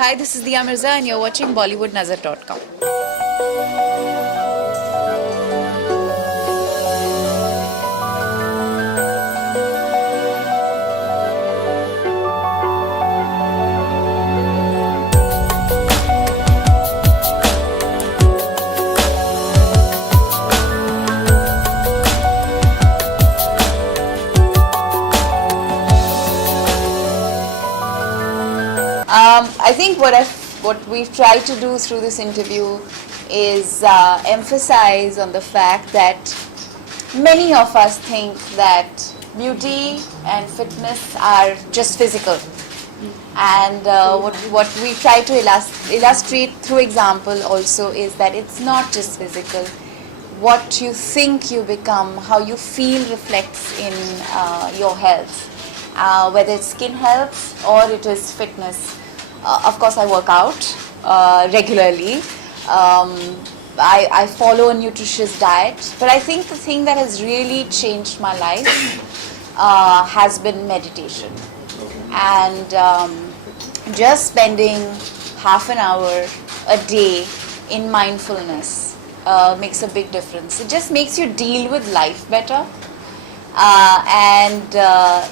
Hi, this is Diya Mirza and you're watching BollywoodNazar.com. I think what we've tried to do through this interview is emphasize on the fact that many of us think that beauty and fitness are just physical. And what we try to illustrate through example also is that it's not just physical. What you think you become, how you feel reflects in your health. Whether it's skin health or it is fitness. Of course, I work out regularly. I follow a nutritious diet. But I think the thing that has really changed my life has been meditation. And just spending half an hour a day in mindfulness makes a big difference. It just makes you deal with life better. And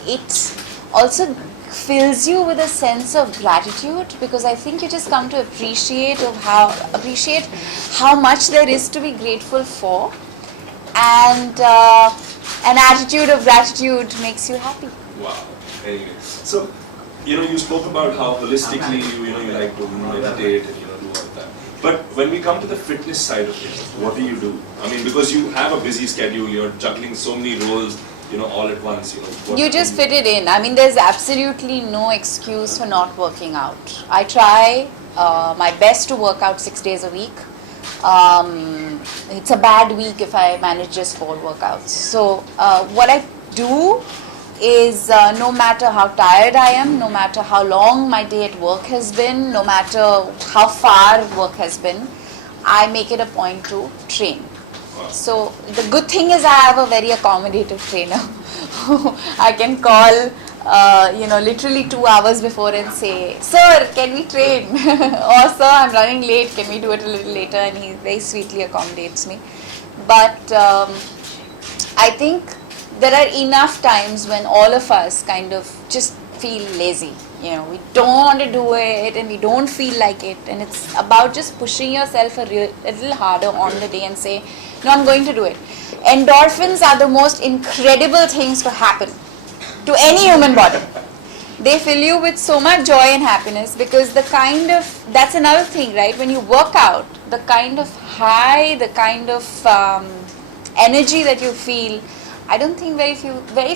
it also fills you with a sense of gratitude, because I think you just come to appreciate how much there is to be grateful for, and an attitude of gratitude makes you happy. Wow. Anyway, so you spoke about how holistically you like to meditate and do all of that. But when we come to the fitness side of it, what do you do? I mean, because you have a busy schedule, you're juggling so many roles, all at once. You just fit it in. I mean, there's absolutely no excuse for not working out. I try my best to work out 6 days a week. It's a bad week if I manage just 4 workouts. So what I do is no matter how tired I am, no matter how long my day at work has been, no matter how far work has been, I make it a point to train. So the good thing is I have a very accommodative trainer who I can call literally 2 hours before and say, "Sir, can we train?" Or, "Sir, I'm running late, can we do it a little later?" And he very sweetly accommodates me. But I think there are enough times when all of us kind of just feel lazy. We don't want to do it and we don't feel like it, and it's about just pushing yourself a little harder on the day and say, "No, I'm going to do it." Endorphins are the most incredible things to happen to any human body. They fill you with so much joy and happiness, because that's another thing, right? When you work out, the kind of high, the kind of energy that you feel, I don't think very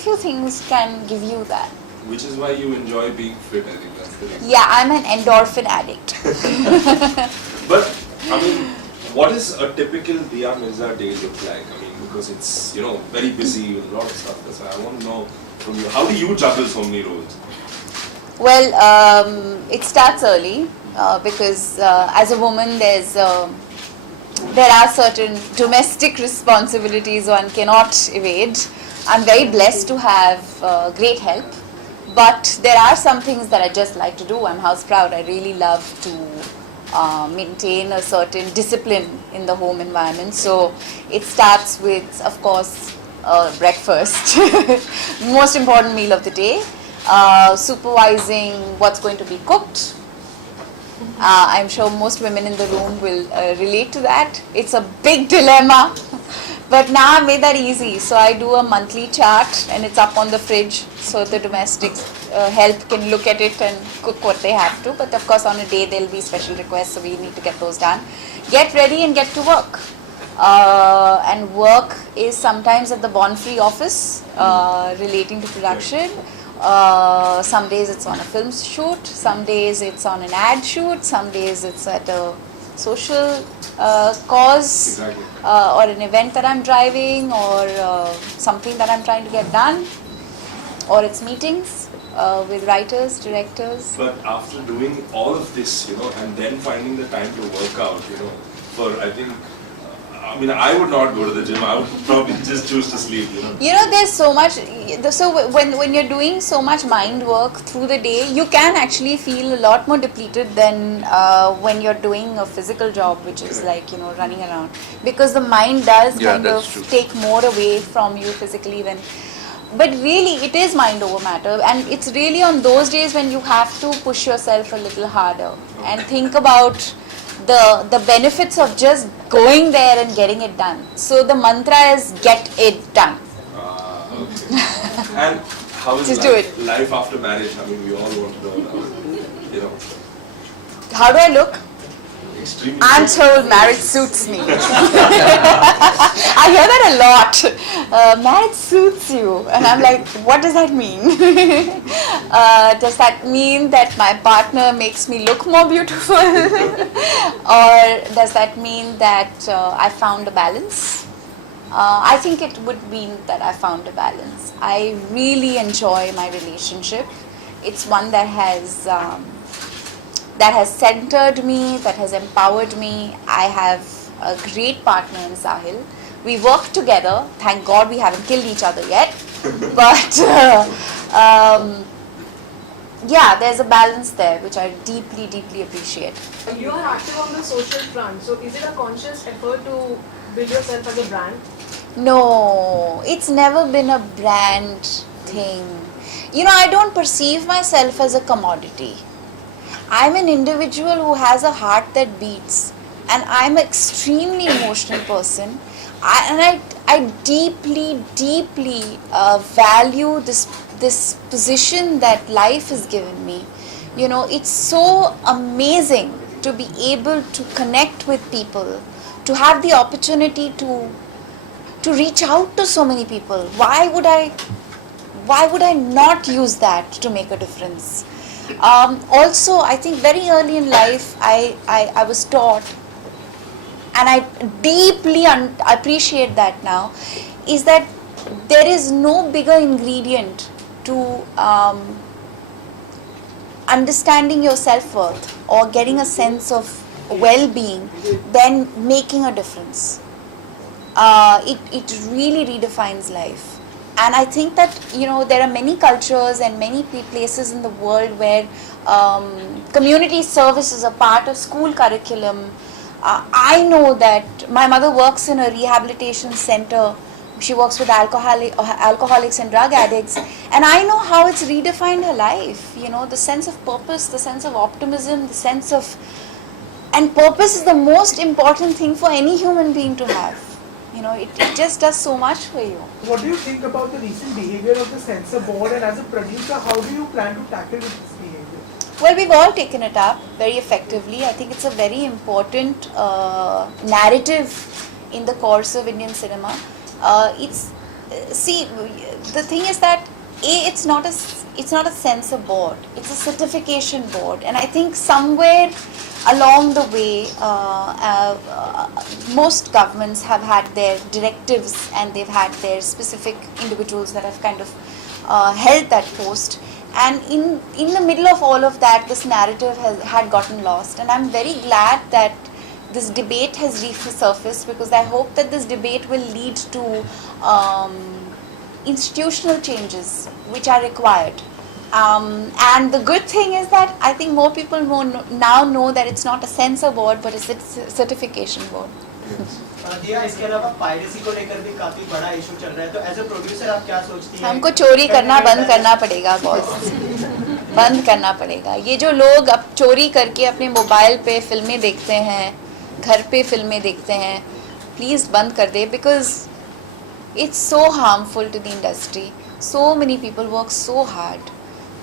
few things can give you that. Which is why you enjoy being fit, I think that's the reason. Yeah, I'm an endorphin addict. But, I mean, what is a typical Diya Mirza day look like? I mean, because it's, very busy with a lot of stuff. That's why I want to know from you, how do you juggle so many roles? Well, it starts early because as a woman there are certain domestic responsibilities one cannot evade. I'm very blessed to have great help, but there are some things that I just like to do. I'm house proud. I really love to maintain a certain discipline in the home environment. So it starts with, of course, breakfast, most important meal of the day, supervising what's going to be cooked. I'm sure most women in the room will relate to that. It's a big dilemma, but now I made that easy. So I do a monthly chart and it's up on the fridge, so the domestic help can look at it and cook what they have to. But of course on a day there will be special requests, so we need to get those done. Get ready and get to work. And work is sometimes at the Bonfree office relating to production. Some days it's on a film shoot, some days it's on an ad shoot, some days it's at a social cause, Exactly. Or an event that I'm driving, or something that I'm trying to get done, or it's meetings with writers, directors. But after doing all of this, and then finding the time to work out, for I think I mean, I would not go to the gym. I would probably just choose to sleep. You know, there's so much. So when you're doing so much mind work through the day, you can actually feel a lot more depleted than when you're doing a physical job, which is like running around, because the mind does kind of take more away from you physically when. But really, it is mind over matter, and it's really on those days when you have to push yourself a little harder and think about the benefits of just going there and getting it done. So the mantra is get it done. Okay. And how is Just life after marriage? I mean, we all want to know. How do I look? Extremely. I'm told marriage suits me. I hear that a lot. Marriage suits you. And I'm like, what does that mean? Does that mean that my partner makes me look more beautiful? Or does that mean that I found a balance? I think it would mean that I found a balance. I really enjoy my relationship. It's one that has centered me, that has empowered me. I have a great partner in Sahil. We work together. Thank God we haven't killed each other yet. But yeah, there's a balance there which I deeply, deeply appreciate. You are active on the social front. So is it a conscious effort to build yourself as a brand? No, it's never been a brand thing. I don't perceive myself as a commodity. I'm an individual who has a heart that beats, and I'm an extremely emotional person. I deeply, deeply value this position that life has given me. It's so amazing to be able to connect with people, to have the opportunity to reach out to so many people. Why would I not use that to make a difference? Also, I think very early in life, I was taught, and I deeply appreciate that now, is that there is no bigger ingredient to understanding your self-worth or getting a sense of well-being than making a difference. It really redefines life. And I think that there are many cultures and many places in the world where community service is a part of school curriculum. I know that my mother works in a rehabilitation center. She works with alcoholics and drug addicts, and I know how it's redefined her life. The sense of purpose, the sense of optimism, and purpose is the most important thing for any human being to have. It just does so much for you. What do you think about the recent behavior of the censor board, and as a producer, how do you plan to tackle this behavior? Well, we've all taken it up very effectively. I think it's a very important narrative in the course of Indian cinema. The thing is that it's not a censor board. It's a certification board, and I think somewhere along the way, most governments have had their directives and they've had their specific individuals that have kind of held that post. And in the middle of all of that, this narrative had gotten lost. And I'm very glad that this debate has resurfaced, because I hope that this debate will lead to institutional changes which are required. And the good thing is that I think more people now know that it's not a censor board but it's a certification board. दिया, इसके अलावा piracy को लेकर भी काफी बड़ा issue चल रहा है, तो एज अ प्रोड्यूसर आप क्या सोचती हैं? हमको चोरी करना बंद करना पड़ेगा बॉस, बंद करना पड़ेगा. ये जो लोग अब चोरी करके अपने मोबाइल पे फिल्में देखते हैं, घर पे फिल्में देखते हैं, प्लीज़ बंद कर दे, because it's so harmful to the industry. So many people work so hard.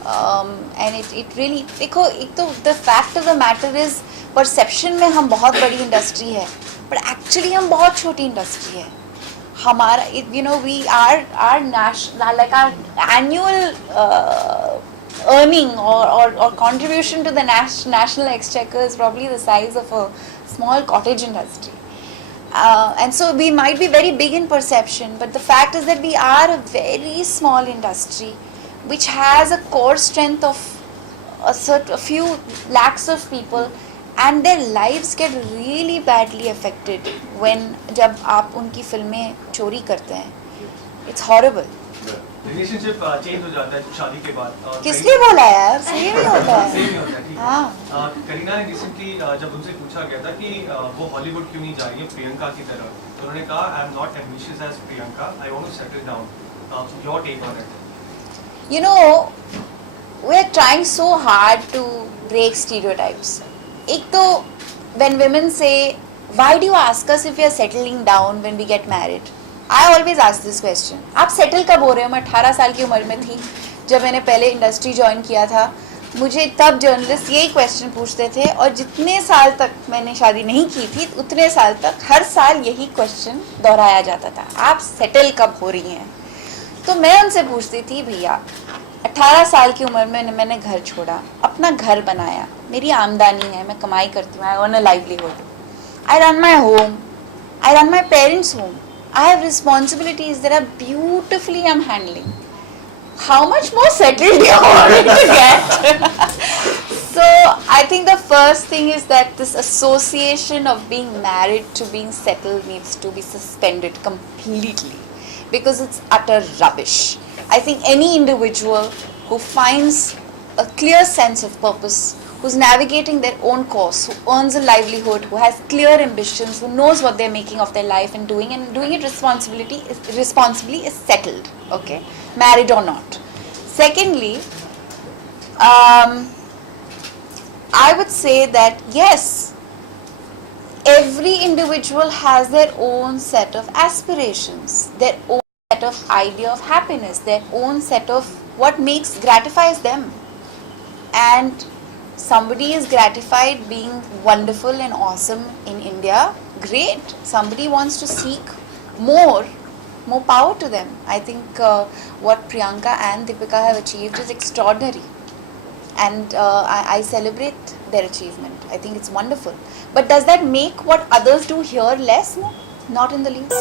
And it really, देखो, एक तो the fact of the matter is, perception में हम बहुत बड़ी industry है, but actually हम बहुत छोटी industry है. हमारा, we our national, like our annual earning or contribution to the national exchequer is probably the size of a small cottage industry. And so we might be very big in perception, but the fact is that we are a very small industry which has a core strength of a few lakhs of people, and their lives get really badly affected when जब आप उनकी फिल्में चोरी करते हैं. It's horrible. Relationship change हो जाता है शादी के बाद. किसने बोला यार? सही नहीं होता है. सही नहीं होता है, ठीक है. हाँ. करीना ने रिसेंटली जब उनसे पूछा गया था कि वो हॉलीवुड क्यों नहीं जा रही है प्रियंका की तरह, तो उन्होंने कहा I am not ambitious as Priyanka, I want to settle down. Your take on it. You know, we're trying so hard to break stereotypes. एक तो when women say, why do you ask us if we are settling down when we get married? I always ask this question. आप settle कब हो रहे हो? मैं 18 साल की उम्र में थी जब मैंने पहले इंडस्ट्री ज्वाइन किया था. मुझे तब जर्नलिस्ट यही क्वेश्चन पूछते थे और जितने साल तक मैंने शादी नहीं की थी उतने साल तक हर साल यही क्वेश्चन दोहराया जाता था. आप सेटल कब हो रही हैं? तो मैं उनसे पूछती थी, भैया 18 साल की उम्र में मैंने घर छोड़ा, अपना घर बनाया, मेरी आमदनी है, मैं कमाई करती हूँ, I earn a livelihood, I run my home, I run my parents home, I have responsibilities that are beautifully I am handling. How much more settled you want me to get? So I think the first thing is that this association of being married to being settled needs to be suspended completely, because it's utter rubbish. I think any individual who finds a clear sense of purpose, who's navigating their own course, who earns a livelihood, who has clear ambitions, who knows what they're making of their life and doing it responsibly is settled, okay, married or not. Secondly, I would say that yes, every individual has their own set of aspirations, their own set of idea of happiness, their own set of what gratifies them. And somebody is gratified being wonderful and awesome in India, great. Somebody wants to seek more power to them. I think what Priyanka and Deepika have achieved is extraordinary, and I celebrate their achievement. I think it's wonderful. But does that make what others do here less? No, not in the least.